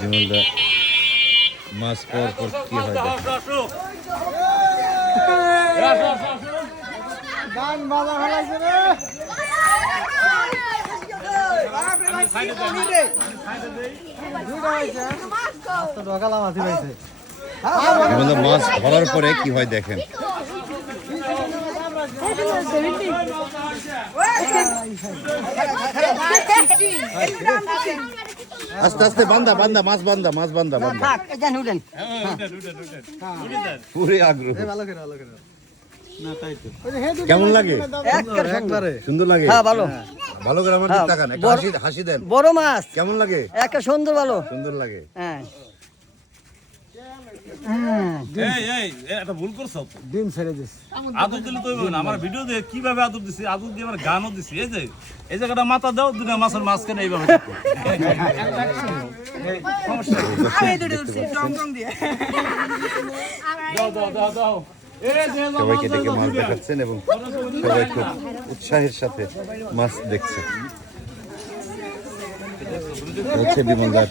বিমলদা মাছ পাওয়ার পর কি হয় গান বাজা ফেলাইছে রে বিমলদা মাছ ধরার পরে কি হয় দেখেন। আস্তে আস্তে বান্দা বান্দা মাছ বান্দা মাছ বান্দা বান্দা পুরে আগ্রহ। কেমন লাগে? সুন্দর লাগে। ভালো করে আমার দিকে তাকান, একটা হাসি দেন। বড় মাছ কেমন লাগে? একটা সুন্দর ভালো সুন্দর লাগে। হ্যাঁ একটা ভুল করছো তো। ডিম ছেড়ে দিস আদর দিলে তো হইবে না। আমার ভিডিও দিয়ে কিভাবে আদর দিছি, আদর দিয়ে আমার গানও দিছি। এই জায়গাটা মাথা দাও, দুটা মাছের মাঝখানে এইভাবে থাকো। দাও দাও দাও দাও। সবাইকে ডেকে মাছ দেখাচ্ছেন এবং সবাই খুব উৎসাহের সাথে মাছ দেখছে। হচ্ছে বিমলদার